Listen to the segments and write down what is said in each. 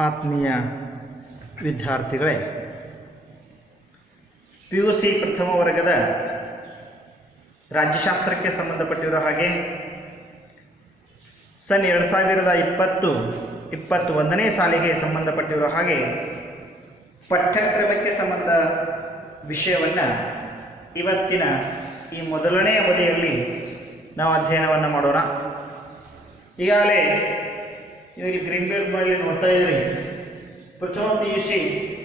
ಆತ್ಮೀಯ ವಿದ್ಯಾರ್ಥಿಗಳೇ P U C ಪ್ರಥಮ ವರ್ಗದ ರಾಜ್ಯಶಾಸ್ತ್ರಕ್ಕೆ ಸಂಬಂಧಪಟ್ಟಿರೋ ಹಾಗೆ ಸನ್ ಎರಡು ಸಾವಿರದ ಇಪ್ಪತ್ತು ಇಪ್ಪತ್ತು ಒಂದನೇ ಸಾಲಿಗೆ ಸಂಬಂಧಪಟ್ಟಿರೋ ಹಾಗೆ ಪಠ್ಯಕ್ರಮಕ್ಕೆ ಸಂಬಂಧ ವಿಷಯವನ್ನು ಇವತ್ತಿನ ಈ ಮೊದಲನೇ ಅವಧಿಯಲ್ಲಿ ನಾವು ಅಧ್ಯಯನವನ್ನು ಮಾಡೋಣ. ಈಗಾಗಲೇ ನೀವು ಗ್ರೀನ್ ಬೆಲ್ಟ್ ಮಾಡಿ ನೋಡ್ತಾ ಇದ್ರಿ. ಪ್ರಥಮ ಪಿ ಯು ಸಿ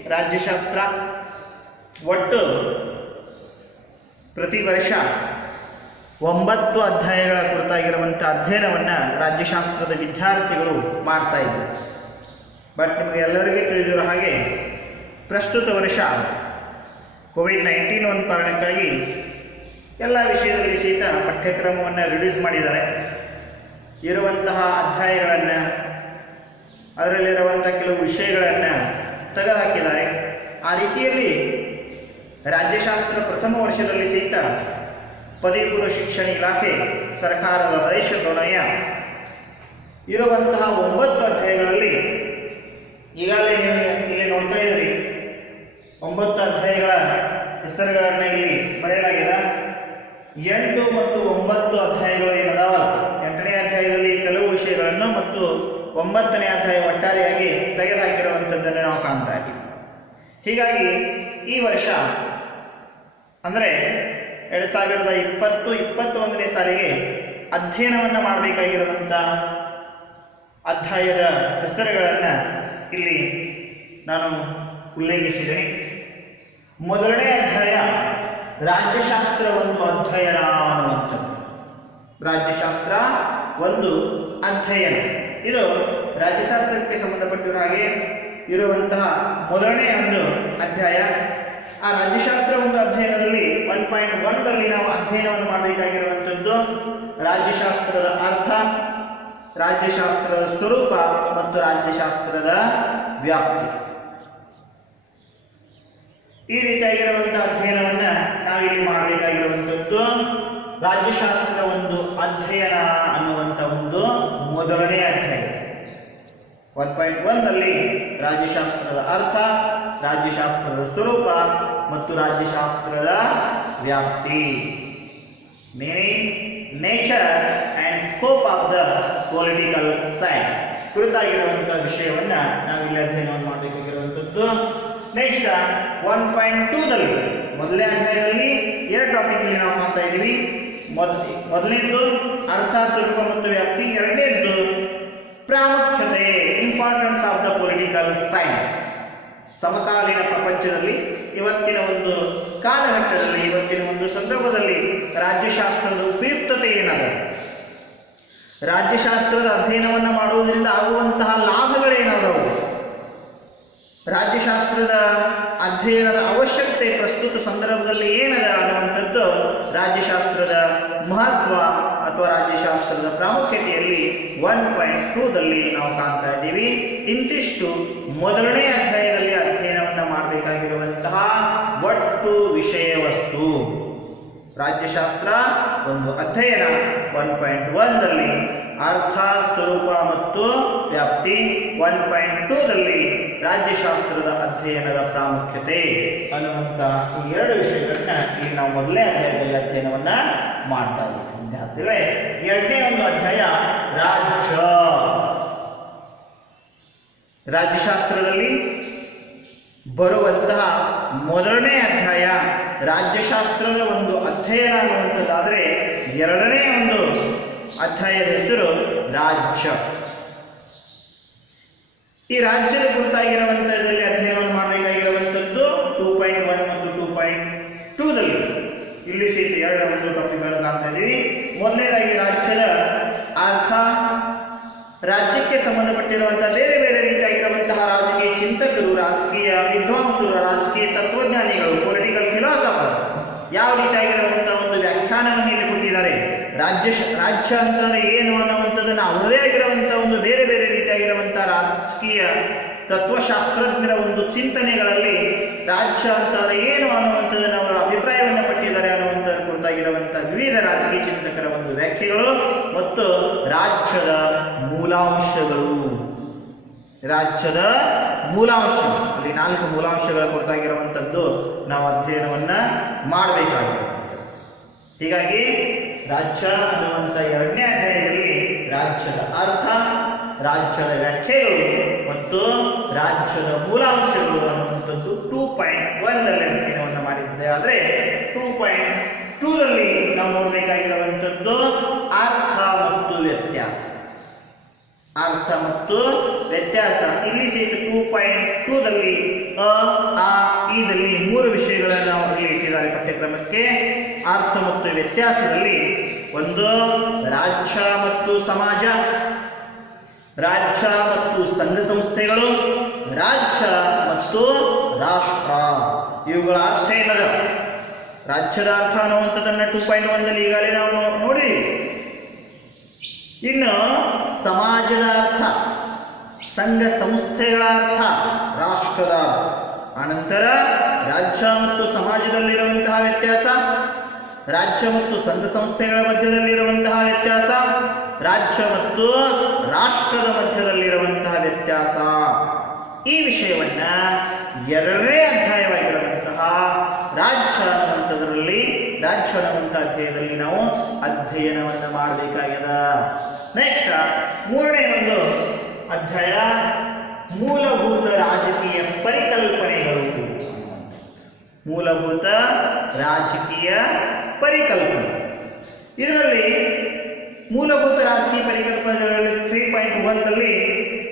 ರಾಜ್ಯಶಾಸ್ತ್ರ. ಒಟ್ಟು ಪ್ರತಿ ವರ್ಷ ಒಂಬತ್ತು ಅಧ್ಯಾಯಗಳ ಕುರಿತಾಗಿರುವಂಥ ಅಧ್ಯಯನವನ್ನು ರಾಜ್ಯಶಾಸ್ತ್ರದ ವಿದ್ಯಾರ್ಥಿಗಳು ಮಾಡ್ತಾ ಇದ್ದರು. ಬಟ್ ನಿಮಗೆ ಎಲ್ಲರಿಗೂ ತಿಳಿದಿರೋ ಹಾಗೆ, ಪ್ರಸ್ತುತ ವರ್ಷ ಕೋವಿಡ್ ನೈನ್ಟೀನ್ ಒಂದು ಕಾರಣಕ್ಕಾಗಿ ಎಲ್ಲ ವಿಷಯದಲ್ಲಿ ಸಹಿತ ಪಠ್ಯಕ್ರಮವನ್ನು ರಿಡ್ಯೂಸ್ ಮಾಡಿದ್ದಾರೆ. ಇರುವಂತಹ ಅಧ್ಯಾಯಗಳನ್ನು ಅದರಲ್ಲಿರುವಂಥ ಕೆಲವು ವಿಷಯಗಳನ್ನು ತೆಗೆದುಹಾಕಿದ್ದಾರೆ. ಆ ರೀತಿಯಲ್ಲಿ ರಾಜ್ಯಶಾಸ್ತ್ರ ಪ್ರಥಮ ವರ್ಷದಲ್ಲಿ ಸಹಿತ ಪದವಿಪೂರ್ವ ಶಿಕ್ಷಣ ಇಲಾಖೆ ಸರ್ಕಾರದ ಆದೇಶದೊಣಯ ಇರುವಂತಹ ಒಂಬತ್ತು ಅಧ್ಯಾಯಗಳಲ್ಲಿ ಈಗಾಗಲೇ ನೀವು ಇಲ್ಲಿ ನೋಡ್ತಾ ಇದ್ದೀರಿ. ಒಂಬತ್ತು ಅಧ್ಯಾಯಗಳ ಹೆಸರುಗಳನ್ನು ಇಲ್ಲಿ ಬರೆಯಲಾಗಿದೆ. ಎಂಟು ಮತ್ತು ಒಂಬತ್ತು ಅಧ್ಯಾಯಗಳು ಏನದಾವಲ್ಲ? ಎಂಟನೇ ಅಧ್ಯಾಯದಲ್ಲಿ ಕೆಲವು ವಿಷಯಗಳನ್ನು ಮತ್ತು ಒಂಬತ್ತನೇ ಅಧ್ಯಾಯ ಒಟ್ಟಾರೆಯಾಗಿ ತೆಗೆದುಹಾಕಿರುವಂಥದ್ದನ್ನು ನಾವು ಕಾಣ್ತಾ ಇದ್ದೀವಿ. ಹೀಗಾಗಿ ಈ ವರ್ಷ, ಅಂದರೆ ಎರಡು ಸಾವಿರದ ಇಪ್ಪತ್ತು, ಇಪ್ಪತ್ತೊಂದನೇ ಸಾಲಿಗೆ ಅಧ್ಯಯನವನ್ನು ಮಾಡಬೇಕಾಗಿರುವಂಥ ಅಧ್ಯಾಯದ ಹೆಸರುಗಳನ್ನು ಇಲ್ಲಿ ನಾನು ಉಲ್ಲೇಖಿಸಿದ್ದೇನೆ ಮೊದಲನೇ ಅಧ್ಯಾಯ, ರಾಜ್ಯಶಾಸ್ತ್ರ ಒಂದು ಅಧ್ಯಯನ ಅನ್ನುವಂಥದ್ದು. ರಾಜ್ಯಶಾಸ್ತ್ರ ಒಂದು ಅಧ್ಯಯನ. ಇದು ರಾಜ್ಯಶಾಸ್ತ್ರಕ್ಕೆ ಸಂಬಂಧಪಟ್ಟಿರೋ ಹಾಗೆ ಇರುವಂತಹ ಮೊದಲನೇ ಒಂದು ಅಧ್ಯಾಯ. ಆ ರಾಜ್ಯಶಾಸ್ತ್ರ ಒಂದು ಅಧ್ಯಯನದಲ್ಲಿ ಒನ್ ಪಾಯಿಂಟ್ ಒನ್ನಲ್ಲಿ ನಾವು ಅಧ್ಯಯನವನ್ನು ಮಾಡಬೇಕಾಗಿರುವಂಥದ್ದು ರಾಜ್ಯಶಾಸ್ತ್ರದ ಅರ್ಥ, ರಾಜ್ಯಶಾಸ್ತ್ರದ ಸ್ವರೂಪ ಮತ್ತು ರಾಜ್ಯಶಾಸ್ತ್ರದ ವ್ಯಾಪ್ತಿ. ಈ ರೀತಿಯಾಗಿರುವಂತಹ ಅಧ್ಯಯನವನ್ನ ನಾವಿಲ್ಲಿ ಮಾಡಬೇಕಾಗಿರುವಂಥದ್ದು. ರಾಜ್ಯಶಾಸ್ತ್ರ ಒಂದು ಅಧ್ಯಯನ ಅನ್ನುವಂಥ ಒಂದು ಮೊದಲನೇ ಅಧ್ಯಾಯ. ಒನ್ ಪಾಯಿಂಟ್ ಒಂದಲ್ಲಿ ರಾಜ್ಯಶಾಸ್ತ್ರದ ಅರ್ಥ, ರಾಜ್ಯಶಾಸ್ತ್ರದ ಸ್ವರೂಪ ಮತ್ತು ರಾಜ್ಯಶಾಸ್ತ್ರದ ವ್ಯಾಪ್ತಿ. Meaning nature and scope of the political science ಕುರಿತಾಗಿರುವಂಥ ವಿಷಯವನ್ನ ನಾವಿಲ್ಲಿ ಅಧ್ಯಯನ ಮಾಡಬೇಕಾಗಿರುವಂಥದ್ದು ನೆಕ್ಸ್ಟ್ ಒನ್ ಪಾಯಿಂಟ್ ಟೂದಲ್ಲಿ ಮೊದಲನೇ ಅಧ್ಯಾಯದಲ್ಲಿ ಎರಡು ಟಾಪಿಕ್ ಇಲ್ಲಿ ನಾವು ಮಾಡ್ತಾ ಇದ್ದೀವಿ. ಮೊದ್, ಮೊದಲನೇದ್ದು ಅರ್ಥ ಸ್ವರೂಪ ಮತ್ತು ವ್ಯಾಪ್ತಿ. ಎರಡನೇದ್ದು ಪ್ರಾಮುಖ್ಯತೆ importance of the political science ಸಮಕಾಲೀನ ಪ್ರಪಂಚದಲ್ಲಿ ಇವತ್ತಿನ ಒಂದು ಕಾಲಘಟ್ಟದಲ್ಲಿ, ಇವತ್ತಿನ ಒಂದು ಸಂದರ್ಭದಲ್ಲಿ ರಾಜ್ಯಶಾಸ್ತ್ರದ ಉಪಯುಕ್ತತೆ ಏನದ? ರಾಜ್ಯಶಾಸ್ತ್ರದ ಅಧ್ಯಯನವನ್ನು ಮಾಡುವುದರಿಂದ ಆಗುವಂತಹ ಲಾಭಗಳೇನದವು? ರಾಜ್ಯಶಾಸ್ತ್ರದ ಅಧ್ಯಯನದ ಅವಶ್ಯಕತೆ ಪ್ರಸ್ತುತ ಸಂದರ್ಭದಲ್ಲಿ ಏನದ ಅನ್ನುವಂಥದ್ದು ರಾಜ್ಯಶಾಸ್ತ್ರದ ಮಹತ್ವ ಅಥವಾ ರಾಜ್ಯಶಾಸ್ತ್ರದ ಪ್ರಾಮುಖ್ಯತೆಯಲ್ಲಿ ಒನ್ ಪಾಯಿಂಟ್ ಟೂದಲ್ಲಿ ನಾವು ಕಾಣ್ತಾ ಇದ್ದೀವಿ. ಇಂತಿಷ್ಟು ಮೊದಲನೇ ಅಧ್ಯಾಯದಲ್ಲಿ ಅಧ್ಯಯನವನ್ನು ಮಾಡಬೇಕಾಗಿರುವಂತಹ ಒಟ್ಟು ವಿಷಯ ವಸ್ತು. ರಾಜ್ಯಶಾಸ್ತ್ರ ಒಂದು ಅಧ್ಯಯನ. ಒನ್ ಪಾಯಿಂಟ್ ಒಂದಲ್ಲಿ ಅರ್ಥ, ಸ್ವರೂಪ ಮತ್ತು ವ್ಯಾಪ್ತಿ. ಒನ್ ಪಾಯಿಂಟ್ ಟೂದಲ್ಲಿ ರಾಜ್ಯಶಾಸ್ತ್ರದ ಅಧ್ಯಯನದ ಪ್ರಾಮುಖ್ಯತೆ ಅನ್ನುವಂಥ ಈ ಎರಡು ವಿಷಯಗಳನ್ನ ಇಲ್ಲಿ ನಾವು ಮೊದಲನೇ ಅಧ್ಯಾಯದಲ್ಲಿ ಅಧ್ಯಯನವನ್ನ ಮಾಡ್ತಾ ಇದ್ದೀವಿ. ವಿದ್ಯಾರ್ಥಿಗಳೇ ಎರಡನೇ ಒಂದು ಅಧ್ಯಾಯ ರಾಜ್ಯ. ರಾಜ್ಯಶಾಸ್ತ್ರದಲ್ಲಿ ಬರುವಂತಹ ಮೊದಲನೇ ಅಧ್ಯಾಯ ರಾಜ್ಯಶಾಸ್ತ್ರದ ಒಂದು ಅಧ್ಯಯನ ಅನ್ನುವಂಥದ್ದಾದರೆ ಎರಡನೇ ಒಂದು ಅಧ್ಯಾಯದ ಹೆಸರು ರಾಜ್ಯ. ಈ ರಾಜ್ಯದ ಕುರಿತಾಗಿರುವಂಥದ್ರಲ್ಲಿ ಅಧ್ಯಯನವನ್ನು ಮಾಡಬೇಕಾಗಿರುವಂಥದ್ದು ಟೂ ಪಾಯಿಂಟ್ ಒನ್ ಮತ್ತು ಟೂ ಪಾಯಿಂಟ್ ಟೂದಲ್ಲಿ ಇಲ್ಲಿ ಸಹಿತ ಎರಡು ಒಂದು ಟಾಪಿಕ್ಗಳನ್ನು ಕಾಣ್ತಾ ಇದ್ದೀವಿ ಮೊದಲನೇದಾಗಿ ರಾಜ್ಯದ ಅರ್ಥ, ರಾಜ್ಯಕ್ಕೆ ಸಂಬಂಧಪಟ್ಟಿರುವಂತಹ ಬೇರೆ ಬೇರೆ ರೀತಿಯಾಗಿರುವಂತಹ ರಾಜಕೀಯ ಚಿಂತಕರು, ರಾಜಕೀಯ ವಿದ್ವಾಂಸರು, ರಾಜಕೀಯ ತತ್ವಜ್ಞಾನಿಗಳು ಪೊಲಿಟಿಕಲ್ ಫಿಲಾಸಫರ್ಸ್ ಯಾವ ರೀತಿಯಾಗಿರುವಂತಹ ಒಂದು ವ್ಯಾಖ್ಯಾನವನ್ನು ಇಲ್ಲಿ ಕೊಟ್ಟಿದ್ದಾರೆ. ರಾಜ್ಯ ರಾಜ್ಯ ಅಂತಂದ್ರೆ ಏನು ಅನ್ನುವಂಥದ್ದನ್ನು ಅವರದೇ ಆಗಿರುವಂತಹ ಒಂದು ಬೇರೆ ಬೇರೆ ರೀತಿಯಾಗಿರುವಂತಹ ರಾಜಕೀಯ ತತ್ವಶಾಸ್ತ್ರಜ್ಞರ ಒಂದು ಚಿಂತನೆಗಳಲ್ಲಿ ರಾಜ್ಯ ಅಂತಾರ ಏನು ಅನ್ನುವಂಥದ್ದನ್ನು ಅವರು ಅಭಿಪ್ರಾಯವನ್ನು ಪಟ್ಟಿದ್ದಾರೆ ಅನ್ನುವಂಥ ಕುರಿತಾಗಿರುವಂಥ ವಿವಿಧ ರಾಜಕೀಯ ಚಿಂತಕರ ಒಂದು ವ್ಯಾಖ್ಯೆಗಳು ಮತ್ತು ರಾಜ್ಯದ ಮೂಲಾಂಶಗಳು. ರಾಜ್ಯದ ಮೂಲಾಂಶ ಅಲ್ಲಿ ನಾಲ್ಕು ಮೂಲಾಂಶಗಳ ಕುರಿತಾಗಿರುವಂಥದ್ದು ನಾವು ಅಧ್ಯಯನವನ್ನ ಮಾಡಬೇಕಾಗಿರುವಂಥದ್ದು. ಹೀಗಾಗಿ ರಾಜ್ಯ ಅನ್ನುವಂಥ ಎರಡನೇ ಅಧ್ಯಾಯದಲ್ಲಿ ರಾಜ್ಯದ ಅರ್ಥ ರಾಜ್ಯದ ವ್ಯಾಖ್ಯೆಗಳು ಮತ್ತು ರಾಜ್ಯದ ಮೂಲಾಂಶಗಳು ಅನ್ನುವಂಥದ್ದು ಟೂ ಪಾಯಿಂಟ್ ಒನ್ನಲ್ಲಿ ಅಧ್ಯಯನವನ್ನು ಮಾಡಿದ್ದೆ. ಆದರೆ ಟೂ ಪಾಯಿಂಟ್ ಟೂದಲ್ಲಿ ನಾವು ನೋಡಬೇಕಾಗಿರುವಂಥದ್ದು ಅರ್ಥ ಮತ್ತು ವ್ಯತ್ಯಾಸ. ಅರ್ಥ ಮತ್ತು ವ್ಯತ್ಯಾಸ. ಇಲ್ಲಿ ಸಹಿತ ಟೂ ಪಾಯಿಂಟ್ ಟೂದಲ್ಲಿ ಅ, ಆ ಇದಲ್ಲಿ ಮೂರು ವಿಷಯಗಳನ್ನು ನಾವು ಇಟ್ಟಿದ್ದಾರೆ ಪಠ್ಯಕ್ರಮಕ್ಕೆ. ಅರ್ಥ ಮತ್ತು ವ್ಯತ್ಯಾಸದಲ್ಲಿ ಒಂದು ರಾಜ್ಯ ಮತ್ತು ಸಮಾಜ. ರಾಜ್ಯ ಮತ್ತು ಸಂಘ ಸಂಸ್ಥೆಗಳು, ರಾಜ್ಯ ಮತ್ತು ರಾಷ್ಟ್ರ. ಇವುಗಳ ಅರ್ಥ ಏನದ ರಾಜ್ಯದ ಅರ್ಥ ಅನ್ನುವಂಥದ್ದನ್ನು ಟೂ ಪಾಯಿಂಟ್ ಒಂದಲ್ಲಿ ಈಗಾಗಲೇ ನಾವು ನೋಡಿ ಇನ್ನು ಸಮಾಜದ ಅರ್ಥ, ಸಂಘ ಸಂಸ್ಥೆಗಳ ಅರ್ಥ, ರಾಷ್ಟ್ರದ ಅರ್ಥ. ಅನಂತರ ರಾಜ್ಯ ಮತ್ತು ಸಮಾಜದಲ್ಲಿರುವಂತಹ ವ್ಯತ್ಯಾಸ ರಾಜ್ಯ ಮತ್ತು ಸಂಘ ಸಂಸ್ಥೆಗಳ ಮಧ್ಯದಲ್ಲಿರುವಂತಹ ವ್ಯತ್ಯಾಸ, ರಾಜ್ಯ ಮತ್ತು ರಾಷ್ಟ್ರದ ಮಧ್ಯದಲ್ಲಿರುವಂತಹ ವ್ಯತ್ಯಾಸ. ಈ ವಿಷಯವನ್ನ ಎರಡನೇ ಅಧ್ಯಾಯವಾಗಿರುವಂತಹ ರಾಜ್ಯ ಅನ್ನುವಂಥದ್ರಲ್ಲಿ, ರಾಜ್ಯ ಅನ್ನುವಂಥ ಅಧ್ಯಾಯದಲ್ಲಿ ನಾವು ಅಧ್ಯಯನವನ್ನು ಮಾಡಬೇಕಾಗಿದೆ ನೆಕ್ಸ್ಟ್ ಮೂರನೇ ಒಂದು ಅಧ್ಯಾಯ, ಮೂಲಭೂತ ರಾಜಕೀಯ ಪರಿಕಲ್ಪನೆಗಳು. ಮೂಲಭೂತ ರಾಜಕೀಯ ಪರಿಕಲ್ಪನೆ. ಇದರಲ್ಲಿ ಮೂಲಭೂತ ರಾಜಕೀಯ ಪರಿಕಲ್ಪನೆಗಳಲ್ಲಿ ತ್ರೀ ಪಾಯಿಂಟ್ ಒನ್ನಲ್ಲಿ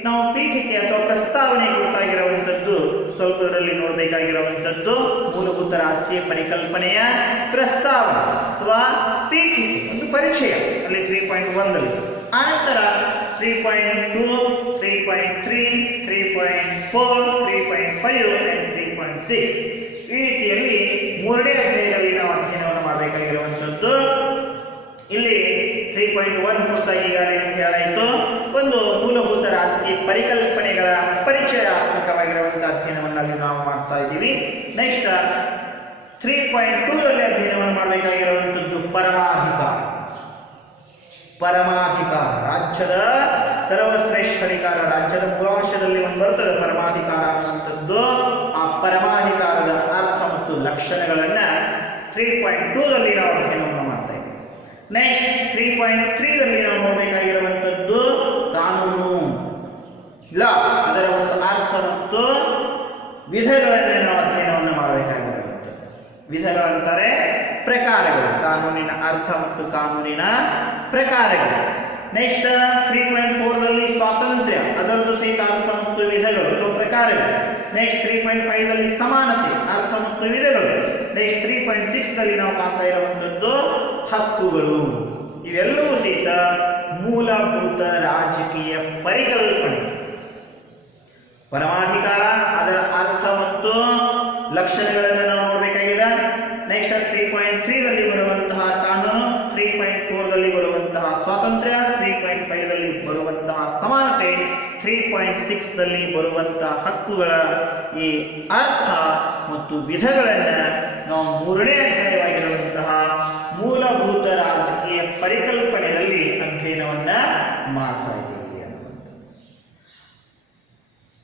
ನಾವು ಪೀಠಿಕೆ ಅಥವಾ ಪ್ರಸ್ತಾವನೆ ಗೊತ್ತಾಗಿರುವಂಥದ್ದು ಸ್ವಲ್ಪ ಇದರಲ್ಲಿ ನೋಡಬೇಕಾಗಿರುವಂಥದ್ದು ಮೂಲಭೂತ ರಾಜಕೀಯ ಪರಿಕಲ್ಪನೆಯ ಪ್ರಸ್ತಾವನೆ ಅಥವಾ ಪೀಠಿಕೆ ಒಂದು ಪರಿಚಯ ಅಲ್ಲಿ ತ್ರೀ ಪಾಯಿಂಟ್ ಒಂದಲ್ಲಿ ಆನಂತರ three point two three point three three point four three point five and three point six ಈ ರೀತಿಯಲ್ಲಿ ಮೂರನೇ ಪಾಯಿಂಟ್ ಒನ್ ಅಂತ ಈಗಾಗಲೇ ನಿಮ್ಗೆ ಹೇಳಾಯಿತು ಒಂದು ಮೂಲಭೂತ ರಾಜಕೀಯ ಪರಿಕಲ್ಪನೆಗಳ ಪರಿಚಯಾತ್ಮಕವಾಗಿರುವಂಥ ಅಧ್ಯಯನವನ್ನು ಅಲ್ಲಿ ನಾವು ಮಾಡ್ತಾ ಇದ್ದೀವಿ. ನೆಕ್ಸ್ಟ್ ತ್ರೀ ಪಾಯಿಂಟ್ ಟೂರಲ್ಲಿ ಅಧ್ಯಯನವನ್ನು ಮಾಡಬೇಕಾಗಿರುವಂಥದ್ದು ಪರಮಾಧಿಕಾರ. ಪರಮಾಧಿಕಾರ, ರಾಜ್ಯದ ಸರ್ವಶ್ರೇಷ್ಠಾಧಿಕಾರ, ರಾಜ್ಯದ ಮೂಲಾಂಶದಲ್ಲಿ ಒಂದು ಬರ್ತದೆ ಪರಮಾಧಿಕಾರ ಅನ್ನುವಂಥದ್ದು. ಆ ಪರಮಾಧಿಕಾರದ ಅರ್ಥ ಮತ್ತು ಲಕ್ಷಣಗಳನ್ನ ತ್ರೀ ಪಾಯಿಂಟ್ ಟೂರಲ್ಲಿ ನಾವು ಅಧ್ಯಯನವನ್ನು ನೆಕ್ಸ್ಟ್ ತ್ರೀ ಪಾಯಿಂಟ್ ತ್ರೀದಲ್ಲಿ ನಾವು ನೋಡಬೇಕಾಗಿರುವಂಥದ್ದು ಕಾನೂನು. ಇಲ್ಲ, ಅದರ ಒಂದು ಅರ್ಥ ಮತ್ತು ವಿಧಗಳನ್ನು ನಾವು ಅಧ್ಯಯನವನ್ನು ಮಾಡಬೇಕಾಗಿರುವಂಥದ್ದು. ವಿಧಗಳಂತಾರೆ ಪ್ರಕಾರಗಳು, ಕಾನೂನಿನ ಅರ್ಥ ಮತ್ತು ಕಾನೂನಿನ ಪ್ರಕಾರಗಳು. ನೆಕ್ಸ್ಟ್ ತ್ರೀ ಪಾಯಿಂಟ್ ಫೋರ್ದಲ್ಲಿ ಸ್ವಾತಂತ್ರ್ಯ, ಅದರದ್ದು ಸಹಿತ ಅರ್ಥ ಮತ್ತು ವಿಧಗಳು ಅಥವಾ ಪ್ರಕಾರಗಳು. ನೆಕ್ಸ್ಟ್ ತ್ರೀ ಪಾಯಿಂಟ್ ಫೈವ್ನಲ್ಲಿ ಸಮಾನತೆ, ಅರ್ಥ ಮತ್ತು ವಿಧಗಳು. ನೆಕ್ಸ್ಟ್ ತ್ರೀ ಪಾಯಿಂಟ್ ಸಿಕ್ಸ್ನಲ್ಲಿ ನಾವು ಕಾಣ್ತಾ ಇರುವಂಥದ್ದು ಹಕ್ಕುಗಳು. ಇವೆಲ್ಲವೂ ಸಹಿತ ಮೂಲಭೂತ ರಾಜಕೀಯ ಪರಿಕಲ್ಪನೆ. ಪರಮಾಧಿಕಾರ, ಅದರ ಅರ್ಥ ಮತ್ತು ಲಕ್ಷಣಗಳನ್ನು ನಾವು ನೋಡಬೇಕಾಗಿದೆ. ನೆಕ್ಸ್ಟ್ ತ್ರೀ ಪಾಯಿಂಟ್ ತ್ರೀದಲ್ಲಿ ಬರುವಂತಹ ಕಾನೂನು ತ್ರೀ ಪಾಯಿಂಟ್ ಫೋರ್ದಲ್ಲಿ ಬರುವಂತಹ ಸ್ವಾತಂತ್ರ್ಯ ತ್ರೀ ಪಾಯಿಂಟ್ ಫೈವ್ನಲ್ಲಿ ಬರುವಂತಹ ಸಮಾನತೆ ತ್ರೀ ಪಾಯಿಂಟ್ ಸಿಕ್ಸ್ದಲ್ಲಿ ಬರುವಂತಹ ಹಕ್ಕುಗಳ ಈ ಅರ್ಥ ಮತ್ತು ವಿಧಗಳನ್ನು ನಾವು ಮೂರನೇ ಅಧ್ಯಾಯವಾಗಿರುವಂತಹ ಮೂಲಭೂತ ರಾಜಕೀಯ ಪರಿಕಲ್ಪನೆಯಲ್ಲಿ ಅಧ್ಯಯನವನ್ನ ಮಾಡ್ತಾ ಇದ್ದೀವಿ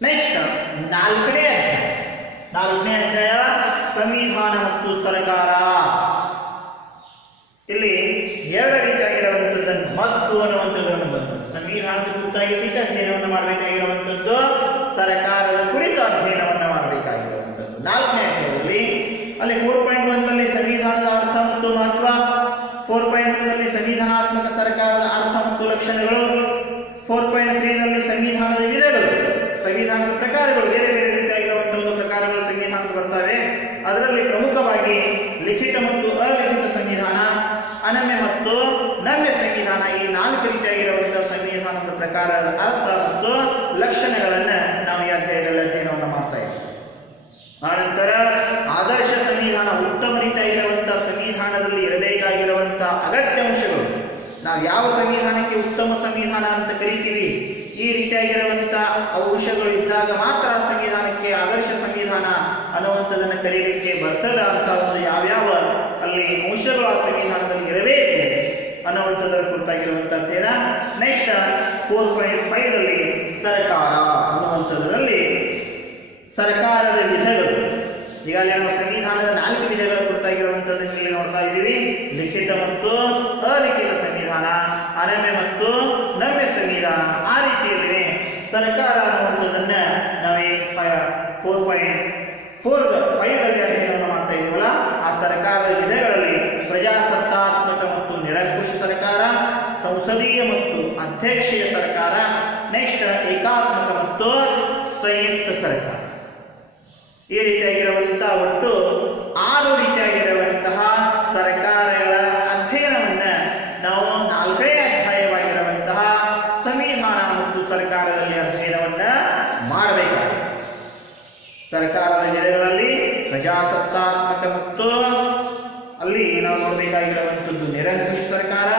ನೆಕ್ಸ್ಟ್ ನಾಲ್ಕನೇ ಅಧ್ಯಾಯ. ನಾಲ್ಕನೇ ಅಧ್ಯಾಯ, ಸಂವಿಧಾನ ಮತ್ತು ಸರ್ಕಾರ. ಇಲ್ಲಿ ಎರಡು ರೀತಿಯಾಗಿರುವಂಥದ್ದನ್ನು ಮತ್ತು ಅನ್ನುವಂಥದ್ದನ್ನು ಬಂತು. ಸಂವಿಧಾನದ ಕುರಿತಾಗಿ ಸಹಿತ ಅಧ್ಯಯನವನ್ನು ಮಾಡಬೇಕಾಗಿರುವಂಥದ್ದು ಸರ್ಕಾರದ ಕುರಿತು ಅಧ್ಯಯನವನ್ನು ಮಾಡಬೇಕಾಗಿರುವಂಥದ್ದು ನಾಲ್ಕನೇ ಲಕ್ಷಣಗಳು ಫೋರ್ ಪಾಯಿಂಟ್ ತ್ರೀನಲ್ಲಿ ಸಂವಿಧಾನದ ವಿಧಗಳು. ಸಂವಿಧಾನದ ಪ್ರಕಾರಗಳು ಬೇರೆ ಬೇರೆ ರೀತಿಯಾಗಿರುವಂತಹ ಪ್ರಕಾರಗಳು ಸಂವಿಧಾನ ಬರ್ತವೆ. ಅದರಲ್ಲಿ ಪ್ರಮುಖವಾಗಿ ಲಿಖಿತ ಮತ್ತು ಅಲಿಖಿತ ಸಂವಿಧಾನ ಅನಮ್ಯ ಮತ್ತು ನಮ್ಯ ಸಂವಿಧಾನ ಈ ನಾಲ್ಕು ರೀತಿಯಾಗಿರುವಂತಹ ಸಂವಿಧಾನದ ಪ್ರಕಾರದ ಅರ್ಥ ಮತ್ತು ಲಕ್ಷಣಗಳನ್ನು ನಾವು ಈ ಅಧ್ಯಾಯದಲ್ಲಿ ಅಧ್ಯಯನವನ್ನು ಮಾಡ್ತಾ ಇದ್ದೀವಿ. ಆನಂತರ ಆದರ್ಶ ಸಂವಿಧಾನ ಉತ್ತಮ ರೀತಿಯಾಗಿರುವಂತಹ ಸಂವಿಧಾನದಲ್ಲಿ ನಾವು ಯಾವ ಸಂವಿಧಾನಕ್ಕೆ ಉತ್ತಮ ಸಂವಿಧಾನ ಅಂತ ಕರಿತೀವಿ? ಈ ರೀತಿಯಾಗಿರುವಂತಹ ಅಂಶಗಳು ಇದ್ದಾಗ ಮಾತ್ರ ಸಂವಿಧಾನಕ್ಕೆ ಆದರ್ಶ ಸಂವಿಧಾನ ಅನ್ನುವಂಥದ್ದನ್ನು ಕರೀಲಿಕ್ಕೆ ಬರ್ತದ ಅಂತ ಒಂದು ಯಾವ್ಯಾವ ಅಲ್ಲಿ ಅಂಶಗಳು ಆ ಸಂವಿಧಾನದಲ್ಲಿ ಇದೆ ಅನ್ನುವಂಥದ್ದರ ಕುರಿತಾಗಿರುವಂಥದ್ದೇನ ನೆಕ್ಸ್ಟ್ ಫೋರ್ ಪಾಯಿಂಟ್ ಫೈವ್ ಅಲ್ಲಿ ಸರ್ಕಾರ ಅನ್ನುವಂಥದ್ರಲ್ಲಿ ಸರ್ಕಾರದ ವಿಧಗಳು. ಈಗಾಗಲೇ ನಾವು ಸಂವಿಧಾನದ ನಾಲ್ಕು ವಿಧಗಳ ಇಲ್ಲಿ ನೋಡ್ತಾ ಇದ್ದೀವಿ. ಲಿಖಿತ ಮತ್ತು ಅಲಿಖಿತ ಸಂವಿಧಾನ, ಅನಮ್ಯ ಮತ್ತು ನಮ್ಯ ಸಂವಿಧಾನ. ಆ ರೀತಿಯಲ್ಲಿ ಸರ್ಕಾರ ಅನ್ನುವಂಥದ್ದನ್ನ ನಾವೇ ಫೋರ್ ಪಾಯಿಂಟ್ ಫೋರ್ ಫೈವ್ದಲ್ಲಿ ಅಧ್ಯಯನವನ್ನು ಮಾಡ್ತಾ ಇದ್ದೀವಲ್ಲ, ಆ ಸರ್ಕಾರದ ವಿಧಗಳಲ್ಲಿ ಪ್ರಜಾಸತ್ತಾತ್ಮಕ ಮತ್ತು ನಿರಂಕುಶ ಸರ್ಕಾರ, ಸಂಸದೀಯ ಮತ್ತು ಅಧ್ಯಕ್ಷೀಯ ಈ ರೀತಿಯಾಗಿರುವಂತಹ ಒಟ್ಟು ಆರು ರೀತಿಯಾಗಿರುವಂತಹ ಸರ್ಕಾರಗಳ ಅಧ್ಯಯನವನ್ನ ನಾವು ನಾಲ್ಕನೇ ಅಧ್ಯಾಯವಾಗಿರುವಂತಹ ಸಂವಿಧಾನ ಮತ್ತು ಸರ್ಕಾರದಲ್ಲಿ ಅಧ್ಯಯನವನ್ನ ಮಾಡಬೇಕಾಗಿದೆ. ಸರ್ಕಾರದ ನೆಲೆಗಳಲ್ಲಿ ಪ್ರಜಾಸತ್ತಾತ್ಮಕ ಮತ್ತು ಅಲ್ಲಿ ನಾವು ನೋಡಬೇಕಾಗಿರುವಂಥದ್ದು ನಿರಂಕುಶ ಸರ್ಕಾರ,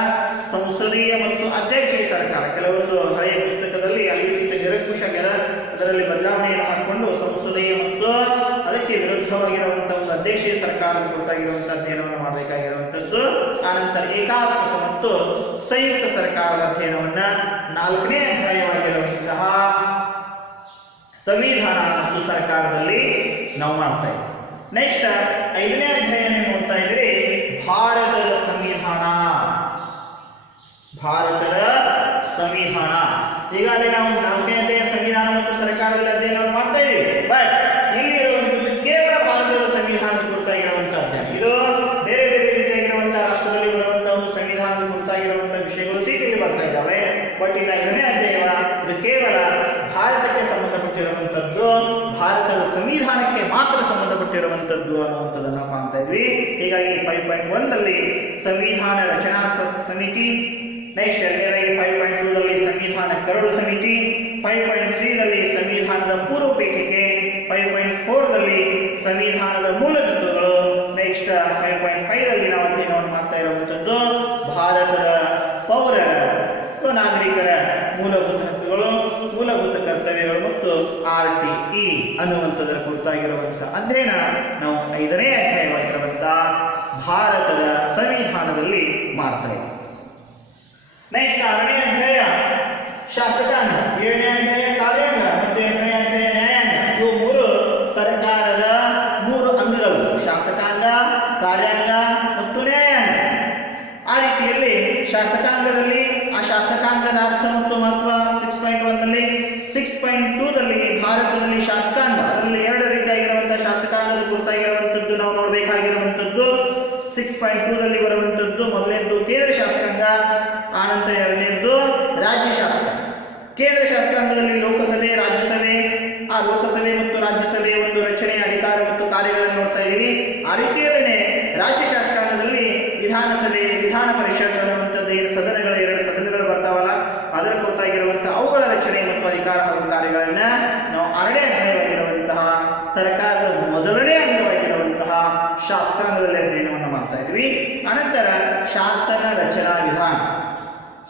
ಸಂಸದೀಯ ಮತ್ತು ಅಧ್ಯಕ್ಷೀಯ ಸರ್ಕಾರ. ಕೆಲವೊಂದು ಹಳೆಯ ಪುಸ್ತಕದಲ್ಲಿ ಅಲ್ಲಿ ಸಿಕ್ಕ ನಿರಂಕುಶ ಅದರಲ್ಲಿ ಬದಲಾವಣೆಯನ್ನು ಮಾಡಿಕೊಂಡು ಸಂಸದೀಯ ಅಧ್ಯಕ್ಷೀಯ ಸರ್ಕಾರದ ಕುರಿತಾಗಿರುವಂತಹ ಅಧ್ಯಯನವನ್ನು ಮಾಡಬೇಕಾಗಿರುವಂಥದ್ದು. ಆನಂತರ ಏಕಾತ್ಮಕ ಮತ್ತು ಸಂಯುಕ್ತ ಸರ್ಕಾರದ ಅಧ್ಯಯನವನ್ನು ನಾಲ್ಕನೇ ಅಧ್ಯಾಯವಾಗಿರುವಂತಹ ಸಂವಿಧಾನ ಮತ್ತು ಸರ್ಕಾರದಲ್ಲಿ ನಾವು ಮಾಡ್ತಾ ಇದ್ದೀವಿ ನೆಕ್ಸ್ಟ್ ಐದನೇ ಅಧ್ಯಯನ ನೋಡ್ತಾ ಇದ್ರೆ ಭಾರತದ ಸಂವಿಧಾನ. ಭಾರತದ ಸಂವಿಧಾನ. ಈಗಾಗಲೇ ನಾವು ನಾಲ್ಕನೇ ಅಧ್ಯಯನ ಸಂವಿಧಾನ ಮತ್ತು ಸರ್ಕಾರದಲ್ಲಿ ಅಧ್ಯಯನವನ್ನು ಮಾಡ್ತಾ ಇದ್ದೀವಿ. ಬಟ್ ಇಲ್ಲಿ ಇರುವಂಥದ್ದು ಕೇವಲ ಭಾರತದ ಸಂವಿಧಾನದ ಕುರಿತಾಗಿರುವಂಥ ಅಧ್ಯಯನ ಇದು ಬೇರೆ ಬೇರೆ ರೀತಿಯಾಗಿರುವಂತಹ ರಾಷ್ಟ್ರದಲ್ಲಿ ಬರುವಂತಹ ಒಂದು ಸಂವಿಧಾನದ ಕುರಿತಾಗಿರುವಂತಹ ವಿಷಯಗಳು ಸೀಟಲ್ಲಿ ಬರ್ತಾ ಇದ್ದಾವೆ ಬಟ್ ಇನ್ನು ಐದನೇ ಅಧ್ಯಾಯ ಇದು ಕೇವಲ ಭಾರತಕ್ಕೆ ಸಂಬಂಧಪಟ್ಟಿರುವಂಥದ್ದು ಭಾರತದ ಸಂವಿಧಾನಕ್ಕೆ ಮಾತ್ರ ಸಂಬಂಧಪಟ್ಟಿರುವಂಥದ್ದು ಅನ್ನುವಂಥದ್ದನ್ನು ನಾವು ಕಾಣ್ತಾ ಇದ್ವಿ. ಹೀಗಾಗಿ ಫೈವ್ ಪಾಯಿಂಟ್ ಒಂದಲ್ಲಿ ಸಂವಿಧಾನ ರಚನಾ ಸಮಿತಿ ನೆಕ್ಸ್ಟ್ ಎರಡನೇದಾಗಿ ಫೈವ್ ಪಾಯಿಂಟ್ ಟೂದಲ್ಲಿ ಸಂವಿಧಾನ ಕರಡು ಸಮಿತಿ ಫೈವ್ ಪಾಯಿಂಟ್ ತ್ರೀನಲ್ಲಿ ಸಂವಿಧಾನದ ಪೂರ್ವ ಪೀಠಿಕೆ ಫೈವ್ ಪಾಯಿಂಟ್ ಫೋರ್ದಲ್ಲಿ ಸಂವಿಧಾನದ ಮೂಲ ತತ್ವಗಳು ನೆಕ್ಸ್ಟ್ ಫೈವ್ ಪಾಯಿಂಟ್ ಫೈವ್ದಲ್ಲಿ ನಾವು ಅಧ್ಯಯನವನ್ನು ಮಾಡ್ತಾ ಇರುವಂಥದ್ದು ಭಾರತದ ಪೌರರ, ನಾಗರಿಕರ ಮೂಲಭೂತ ಆರ್ ಟಿ ಇ ಅನ್ನುವಂಥದ್ರ ಕುರಿತಾಗಿರುವಂತಹ ಅಧ್ಯಯನ ನಾವು ಐದನೇ ಅಧ್ಯಾಯವಾಗಿರುವಂತಹ ಭಾರತದ ಸಂವಿಧಾನದಲ್ಲಿ ಮಾಡ್ತಾ ಇದ್ದೀವಿ ನೆಕ್ಸ್ಟ್ ಆರನೇ ಅಧ್ಯಾಯ ಶಾಸಕಾಂಗ ಏಳನೇ ಅಧ್ಯಾಯ ಕಾರ್ಯಾಂಗ ಮತ್ತು ಎಂಟನೇ ಅಧ್ಯಾಯ ನ್ಯಾಯಾಂಗ ಇವು ಮೂರು ಸರ್ಕಾರದ ಮೂರು ಅಂಗಗಳು ಶಾಸಕಾಂಗ ಕಾರ್ಯಾಂಗ ಮತ್ತು ನ್ಯಾಯಾಂಗ ಆ ರೀತಿಯಲ್ಲಿ ಶಾಸಕಾಂಗದಲ್ಲಿ ಆ ಶಾಸಕಾಂಗದ ಅರ್ಥ ಮತ್ತು ಮಹತ್ವ ಸಿಕ್ಸ್ ಪಾಯಿಂಟ್ ಒನ್ನಲ್ಲಿ ಸಿಕ್ಸ್ ಪಾಯಿಂಟ್ ಟೂದಲ್ಲಿ ಭಾರತದಲ್ಲಿ ಶಾಸಕಾಂಗ ಅದರಲ್ಲಿ ಎರಡು ರೀತಿಯಾಗಿರುವಂತಹ ಶಾಸಕಾಂಗದ ಕುರಿತಾಗಿರುವಂಥದ್ದು ನಾವು ನೋಡಬೇಕಾಗಿರುವಂಥದ್ದು ಸಿಕ್ಸ್ ಪಾಯಿಂಟ್ ಟೂದಲ್ಲಿ ಬರುವಂಥದ್ದು ಮೊದಲನೇದು ಕೇಂದ್ರ ಶಾಸಕಾಂಗ, ಆನಂತರ ಎರಡನೇದು ರಾಜ್ಯ ಶಾಸಕಾಂಗ ಕೇಂದ್ರ ಶಾಸಕಾಂಗದಲ್ಲಿ ಲೋಕಸಭೆ, ರಾಜ್ಯಸಭೆ, ಆ ಲೋಕಸಭೆ ಮತ್ತು ರಾಜ್ಯಸಭೆ ಒಂದು ರಚನೆ ಅಧಿಕಾರ ಮತ್ತು ಕಾರ್ಯಗಳನ್ನು ನೋಡ್ತಾ ಇದ್ದೀವಿ. ಆ ರೀತಿಯಲ್ಲೇ ರಾಜ್ಯ ಶಾಸಕಾಂಗದಲ್ಲಿ ವಿಧಾನಸಭೆ, ವಿಧಾನ ಪರಿಷತ್ ಅನ್ನುವಂಥದ್ದು ಏನು ಸದನಗಳು, ಎರಡು ಸದನಗಳು ಬರ್ತಾವಲ್ಲ, ಅದರ ಕುರಿತಾಗಿರುವಂಥ ಅವುಗಳ ರಚನೆ ಮತ್ತು ಅಧಿಕಾರ ಹಾಗೂ ಕಾರ್ಯಗಳನ್ನ ನಾವು ಆರನೇ ಅಧ್ಯಾಯವಾಗಿರುವಂತಹ, ಸರ್ಕಾರದ ಮೊದಲನೇ ಅಂಗವಾಗಿರುವಂತಹ ಶಾಸಕಾಂಗದಲ್ಲಿ ಅಧ್ಯಯನವನ್ನು ಮಾಡ್ತಾ ಇದ್ವಿ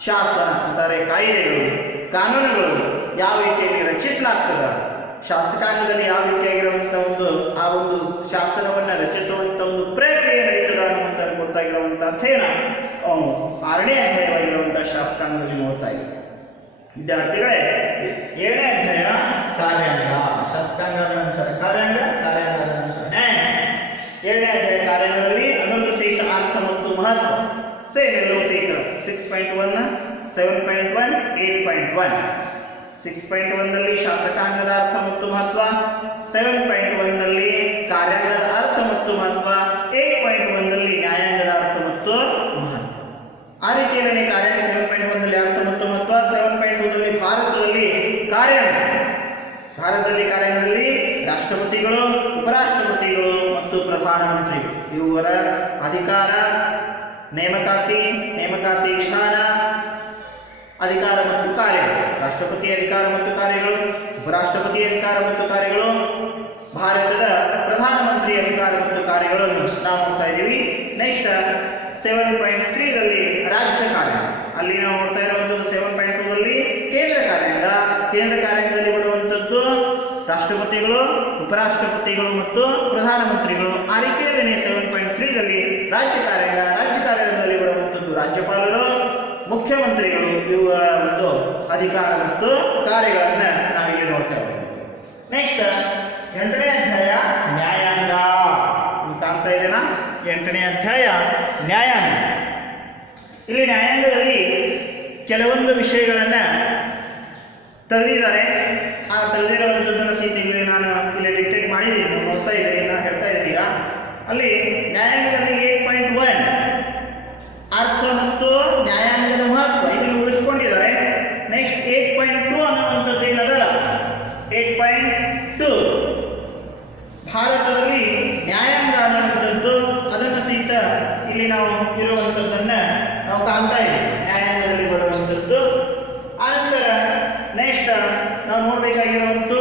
ಶಾಸನ ಅಂತಾರೆ ಕಾಯಿದೆಗಳು, ಕಾನೂನುಗಳು ಯಾವ ರೀತಿಯಲ್ಲಿ ರಚಿಸಲಾಗ್ತದ? ಶಾಸಕಾಂಗದಲ್ಲಿ ಯಾವ ರೀತಿಯಾಗಿರುವಂಥ ಒಂದು, ಆ ಒಂದು ಶಾಸನವನ್ನು ರಚಿಸುವಂಥ ಒಂದು ಪ್ರಕ್ರಿಯೆ ನಡೀತದ ಅನ್ನುವಂಥ ಗೊತ್ತಾಗಿರುವಂಥ ಅಧ್ಯಯನ ಅವನು ಆರನೇ ಅಧ್ಯಾಯವಾಗಿರುವಂಥ ಶಾಸಕಾಂಗದಲ್ಲಿ ನೋಡ್ತಾ ಇದ್ದ ವಿದ್ಯಾರ್ಥಿಗಳೇ, ಏಳನೇ ಅಧ್ಯಾಯ ಕಾರ್ಯಾಂಗ. ಶಾಸಕಾಂಗ ನಂತರ ಕಾರ್ಯಾಂಗ, ಕಾರ್ಯಾಂಗದ ನಂತರ ಏಳನೇ ಅಧ್ಯಾಯ ಕಾರ್ಯಾಂಗದಲ್ಲಿ ಅದೊಂದು ಸಹಿತ ಅರ್ಥ ಮತ್ತು ಮಹತ್ವ. ಸೇಮ್ ಎಲ್ಲವೂ figure six point one seven point one eight point one six point ಒಂದಲ್ಲಿ ಶಾಸಕಾಂಗದ ಅರ್ಥ ಮತ್ತು ಮಹತ್ವ ಸೆವೆನ್ ಪಾಯಿಂಟ್ ಒಂದಲ್ಲಿ ಕಾರ್ಯಾಂಗದ ಅರ್ಥ ಮತ್ತು ಮಹತ್ವ ಏಟ್ ಪಾಯಿಂಟ್ ಒಂದಲ್ಲಿ ನ್ಯಾಯಾಂಗದ ಅರ್ಥ ಮತ್ತು ಮಹತ್ವ. ಆ ರೀತಿಯಲ್ಲಿ ಕಾರ್ಯಾಂಗ ಸೆವೆನ್ ಪಾಯಿಂಟ್ ಒಂದಲ್ಲಿ ಅರ್ಥ ಮತ್ತು ಮಹತ್ವ ಸೆವೆನ್ ಪಾಯಿಂಟ್ ಟೂದಲ್ಲಿ ಭಾರತದಲ್ಲಿ ಕಾರ್ಯಾಂಗ. ಭಾರತದಲ್ಲಿ ಕಾರ್ಯಾಂಗದಲ್ಲಿ ರಾಷ್ಟ್ರಪತಿಗಳು, ಉಪರಾಷ್ಟ್ರಪತಿಗಳು ಮತ್ತು ಪ್ರಧಾನಮಂತ್ರಿಗಳು. ಇವರ ಅಧಿಕಾರ ನೇಮಕಾತಿ ನೇಮಕಾತಿ ವಿಧಾನ, ಅಧಿಕಾರ ಮತ್ತು ಕಾರ್ಯಗಳು ರಾಷ್ಟ್ರಪತಿ ಅಧಿಕಾರ ಮತ್ತು ಕಾರ್ಯಗಳು, ಉಪರಾಷ್ಟ್ರಪತಿ ಅಧಿಕಾರ ಮತ್ತು ಕಾರ್ಯಗಳು, ಭಾರತದ ಪ್ರಧಾನಮಂತ್ರಿ ಅಧಿಕಾರ ಮತ್ತು ಕಾರ್ಯಗಳನ್ನು ನಾವು ನೋಡ್ತಾ ಇದ್ದೀವಿ. ನೆಕ್ಸ್ಟ್ ಸೆವೆನ್ ಪಾಯಿಂಟ್ ತ್ರೀದಲ್ಲಿ ರಾಜ್ಯ ಕಾರ್ಯ. ಅಲ್ಲಿ ನಾವು ನೋಡ್ತಾ ಇರುವಂಥದ್ದು ಸೆವೆನ್ ಪಾಯಿಂಟ್ ಟೂರಲ್ಲಿ ಕೇಂದ್ರ ಕಾರ್ಯಾಂಗ. ಕೇಂದ್ರ ಕಾರ್ಯಾಂಗದಲ್ಲಿ ಬರುವಂಥದ್ದು ರಾಷ್ಟ್ರಪತಿಗಳು ಉಪರಾಷ್ಟ್ರಪತಿಗಳು ಮತ್ತು ಪ್ರಧಾನಮಂತ್ರಿಗಳು ಆರೈಕೆ ನಿರ್ಣಯ ಸೆವೆನ್ ಪಾಯಿಂಟ್ ತ್ರೀದಲ್ಲಿ ರಾಜ್ಯ ಕಾರ್ಯ ರಾಜ್ಯ ಕಾರ್ಯದಲ್ಲಿ ಬರುವಂಥದ್ದು ರಾಜ್ಯಪಾಲರು, ಮುಖ್ಯಮಂತ್ರಿಗಳು ಇವರ ಒಂದು ಅಧಿಕಾರ ಮತ್ತು ಕಾರ್ಯಗಳನ್ನು ನಾವಿಲ್ಲಿ ನೋಡ್ತಾ ಇದ್ದೀವಿ. ನೆಕ್ಸ್ಟ್ ಎಂಟನೇ ಅಧ್ಯಾಯ ನ್ಯಾಯಾಂಗ. ಕಾಣ್ತಾ ಇದೆನಾ? ಎಂಟನೇ ಅಧ್ಯಾಯ ನ್ಯಾಯಾಂಗ. ಇಲ್ಲಿ ನ್ಯಾಯಾಂಗದಲ್ಲಿ ಕೆಲವೊಂದು ವಿಷಯಗಳನ್ನು ತೆಗೆದಿದ್ದಾರೆ. ಆ ತೆಗೆದಿರುವಂಥದ್ದನ್ನು ಇಲ್ಲಿ ನಾನು ಇಲ್ಲಿ ಡಿಕ್ಟೇಟ್ ಮಾಡಿದ್ದೀನಿ. ಓದ್ತಾ ಇದ್ದೀರಿ ನಾನು ಹೇಳ್ತಾ ಇದ್ದೀನಿ ಈಗ ಅಲ್ಲಿ ನ್ಯಾಯಾಂಗದಲ್ಲಿ ಏಟ್ ಪಾಯಿಂಟ್ ಒನ್ ಅರ್ಥ ಮತ್ತು ನ್ಯಾಯಾಂಗದ ಮಹತ್ವ ಇದನ್ನು ಉಳಿಸ್ಕೊಂಡಿದ್ದಾರೆ ನೆಕ್ಸ್ಟ್ ಏಟ್ ಪಾಯಿಂಟ್ ಟು ಅನ್ನುವಂಥದ್ದು ಏನದಲ್ಲ ಏಟ್ ಪಾಯಿಂಟ್ ಟು ಭಾರತದಲ್ಲಿ ನ್ಯಾಯಾಂಗ ಅನ್ನುವಂಥದ್ದು ಅದನ್ನು ಸಹಿತ ಇಲ್ಲಿ ನಾವು ಇರುವಂಥದ್ದನ್ನು ನಾವು ಕಾಣ್ತಾ ಇದ್ದೀವಿ ನ್ಯಾಯಾಂಗದಲ್ಲಿ ಬರುವಂಥದ್ದು ಆನಂತರ ನೆಕ್ಸ್ಟ್ ನಾವು ನೋಡಬೇಕಾಗಿರುವಂಥ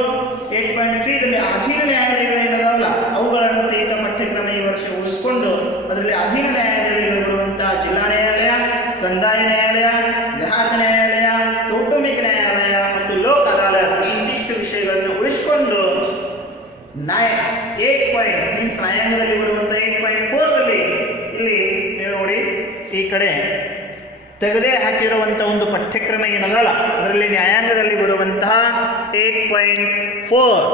ಏಟ್ ಪಾಯಿಂಟ್ ತ್ರೀದಲ್ಲಿ ಅಧೀನ ನ್ಯಾಯಾಲಯಗಳೇನದಾವಲ್ಲ ಅವುಗಳನ್ನು ಸಹಿತ ಪಠ್ಯಕ್ರಮ ಈ ವರ್ಷ ಉಳಿಸ್ಕೊಂಡು ಅದರಲ್ಲಿ ಅಧೀನ ನ್ಯಾಯಾಲಯದಲ್ಲಿ ಬರುವಂತಹ ಜಿಲ್ಲಾ ನ್ಯಾಯಾಲಯ ಕಂದಾಯ ನ್ಯಾಯಾಲಯ ಗ್ರಾಹಕ ನ್ಯಾಯಾಲಯ ಕೌಟುಂಬಿಕ ನ್ಯಾಯಾಲಯ ಮತ್ತು ಲೋಕ್ ಅದಾಲತ್ ಇಂತಿಷ್ಟು ವಿಷಯಗಳನ್ನು ಉಳಿಸ್ಕೊಂಡು ನ್ಯಾಯ ಏಟ್ ಪಾಯಿಂಟ್ ಮೀನ್ಸ್ ನ್ಯಾಯಾಂಗದಲ್ಲಿ ಬರುವಂಥ ಏಟ್ ಪಾಯಿಂಟ್ ಫೋರ್ನಲ್ಲಿ ಇಲ್ಲಿ ನೀವು ನೋಡಿ ಈ ಕಡೆ ತೆಗೆದೇ ಹಾಕಿರುವಂಥ ಒಂದು ಪಠ್ಯಕ್ರಮ ಏನಲ್ಲ ಅದರಲ್ಲಿ ನ್ಯಾಯಾಂಗದಲ್ಲಿ ಬರುವಂತಹ eight point four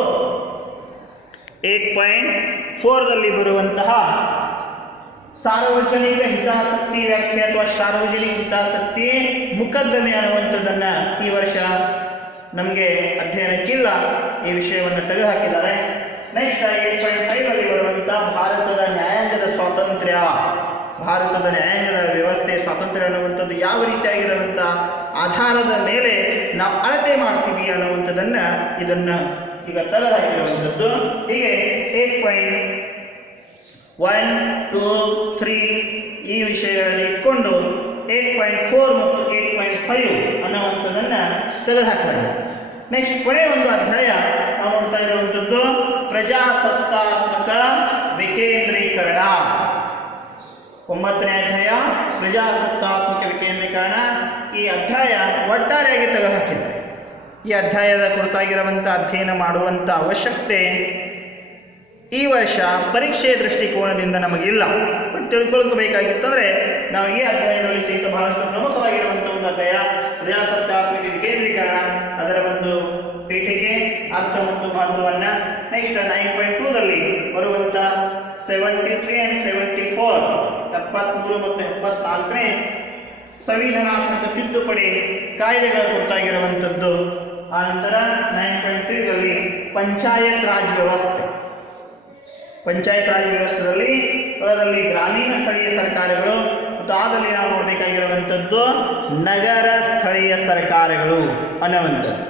eight point ಫೋರ್ದಲ್ಲಿ ಬರುವಂತಹ ಸಾರ್ವಜನಿಕ ಹಿತಾಸಕ್ತಿ ವ್ಯಾಖ್ಯೆ ಅಥವಾ ಸಾರ್ವಜನಿಕ ಹಿತಾಸಕ್ತಿ ಮುಕದ್ದಮೆ ಅನ್ನುವಂಥದ್ದನ್ನು ಈ ವರ್ಷ ನಮಗೆ ಅಧ್ಯಯನಕ್ಕಿಲ್ಲ. ಈ ವಿಷಯವನ್ನು ತೆಗೆದುಹಾಕಿದ್ದಾರೆ. ನೆಕ್ಸ್ಟ್ ಏಟ್ ಪಾಯಿಂಟ್ ಫೈವ್ ಅಲ್ಲಿ ಬರುವಂಥ ಭಾರತದ ನ್ಯಾಯಾಂಗದ ಸ್ವಾತಂತ್ರ್ಯ. ಭಾರತದ ನ್ಯಾಯಾಂಗದ ವ್ಯವಸ್ಥೆ ಸ್ವಾತಂತ್ರ್ಯ ಅನ್ನುವಂಥದ್ದು ಯಾವ ರೀತಿಯಾಗಿರುವಂಥ ಆಧಾರದ ಮೇಲೆ ನಾವು ಅಳತೆ ಮಾಡ್ತೀವಿ ಅನ್ನುವಂಥದ್ದನ್ನು ಇದನ್ನು ಈಗ ತೆಗೆದುಹಾಕಿರುವಂಥದ್ದು ಹೀಗೆ eight point one two three ಈ ವಿಷಯಗಳನ್ನು ಇಟ್ಕೊಂಡು ಏಟ್ ಪಾಯಿಂಟ್ ಫೋರ್ ಮತ್ತು ಏಟ್ ಪಾಯಿಂಟ್ ಫೈವ್ ಅನ್ನುವಂಥದ್ದನ್ನು ತೆಗೆದುಹಾಕಲಾಗಿದೆ ನೆಕ್ಸ್ಟ್ ಕೊನೆ ಒಂದು ಅಧ್ಯಾಯ ನಾವು ನೋಡ್ತಾ ಇರುವಂಥದ್ದು ಪ್ರಜಾಸತ್ತಾತ್ಮಕ ವಿಕೇಂದ್ರೀಕರಣ. ಒಂಬತ್ತನೇ ಅಧ್ಯಾಯ ಪ್ರಜಾಸತ್ತಾತ್ಮಕ ವಿಕೇಂದ್ರೀಕರಣ ಈ ಅಧ್ಯಾಯ ಒಟ್ಟಾರೆಯಾಗಿ ತೆಗೆದುಹಾಕಿದೆ. ಈ ಅಧ್ಯಾಯದ ಕುರಿತಾಗಿರುವಂಥ ಅಧ್ಯಯನ ಮಾಡುವಂಥ ಅವಶ್ಯಕತೆ ಈ ವರ್ಷ ಪರೀಕ್ಷೆಯ ದೃಷ್ಟಿಕೋನದಿಂದ ನಮಗಿಲ್ಲ. ಬಟ್ ತಿಳ್ಕೊಳ್ಬೇಕಾಗಿತ್ತಂದರೆ ನಾವು ಈ ಅಧ್ಯಾಯದಲ್ಲಿ ಸಹಿತ ಬಹಳಷ್ಟು ಪ್ರಮುಖವಾಗಿರುವಂಥ ಒಂದು ಅಧ್ಯಾಯ ಪ್ರಜಾಸತ್ತಾತ್ಮಕ ವಿಕೇಂದ್ರೀಕರಣ ಅದರ ಒಂದು ಪೀಠಿಕೆ, ಅರ್ಥ ಮತ್ತು ಮಹತ್ವವನ್ನು ನೆಕ್ಸ್ಟ್ ನೈನ್ ಪಾಯಿಂಟ್ ಟೂದಲ್ಲಿ ಬರುವಂಥ ಸೆವೆಂಟಿ ತ್ರೀ ಆ್ಯಂಡ್ ಎಪ್ಪತ್ತ್ಮೂರು ಮತ್ತು ಎಪ್ಪತ್ನಾಲ್ಕನೇ ಸಂವಿಧಾನಾತ್ಮಕ ತಿದ್ದುಪಡಿ ಕಾಯ್ದೆಗಳ ಕುರಿತಾಗಿರುವಂಥದ್ದು ಆನಂತರ ನೈನ್ ಪಾಯಿಂಟ್ ಪಂಚಾಯತ್ ರಾಜ್ ವ್ಯವಸ್ಥೆ. ಪಂಚಾಯತ್ ರಾಜ್ ವ್ಯವಸ್ಥೆಯಲ್ಲಿ ಅದರಲ್ಲಿ ಗ್ರಾಮೀಣ ಸ್ಥಳೀಯ ಸರ್ಕಾರಗಳು ಮತ್ತು ಆದಲ್ಲಿ ನಾವು ನೋಡಬೇಕಾಗಿರುವಂಥದ್ದು ನಗರ ಸ್ಥಳೀಯ ಸರ್ಕಾರಗಳು ಅನ್ನುವಂಥದ್ದು.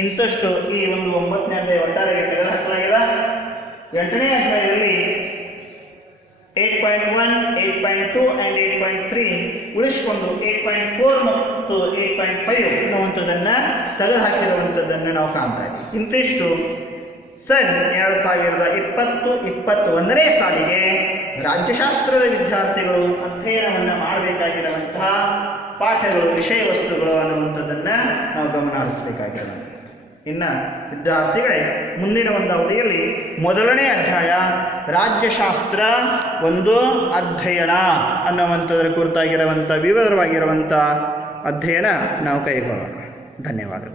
ಇಂತಷ್ಟು ಈ ಒಂದು ಒಂಬತ್ತನೇ ಅಧ್ಯಾಯ ಒಟ್ಟಾರೆ ತೆಗೆದುಹಾಕಲಾಗಿದೆ ಎಂಟನೇ ಅಧ್ಯಾಯದಲ್ಲಿ eight point one eight point two and eight point three ಉಳಿಸ್ಕೊಂಡು ಏಟ್ ಪಾಯಿಂಟ್ ಫೋರ್ ಮತ್ತು ಏಟ್ ಪಾಯಿಂಟ್ ಫೈವ್ ಅನ್ನುವಂಥದ್ದನ್ನು ತೆಗೆದುಹಾಕಿರುವಂಥದ್ದನ್ನು ನಾವು ಕಾಣ್ತಾ ಇದ್ದೀವಿ. ಇಂತಿಷ್ಟು ಸನ್ ಎರಡು ಸಾವಿರದ ಇಪ್ಪತ್ತು, ಇಪ್ಪತ್ತೊಂದನೇ ಸಾಲಿಗೆ ರಾಜ್ಯಶಾಸ್ತ್ರದ ವಿದ್ಯಾರ್ಥಿಗಳು ಅಧ್ಯಯನವನ್ನು ಮಾಡಬೇಕಾಗಿರುವಂತಹ ಪಾಠಗಳು ವಿಷಯ ವಸ್ತುಗಳು ಅನ್ನುವಂಥದ್ದನ್ನು ನಾವು ಗಮನ ಹರಿಸಬೇಕಾಗಿರೋದು. ಇನ್ನು ವಿದ್ಯಾರ್ಥಿಗಳೇ, ಮುಂದಿನ ಒಂದು ಅವಧಿಯಲ್ಲಿ ಮೊದಲನೇ ಅಧ್ಯಾಯ, ರಾಜ್ಯಶಾಸ್ತ್ರ ಒಂದು ಅಧ್ಯಯನ ಅನ್ನುವಂಥದ್ರ ಕುರಿತಾಗಿರುವಂಥ ವಿವರವಾಗಿರುವಂಥ ಅಧ್ಯಯನ ನಾವು ಕೈಗೊಳ್ಳೋಣ. ಧನ್ಯವಾದಗಳು.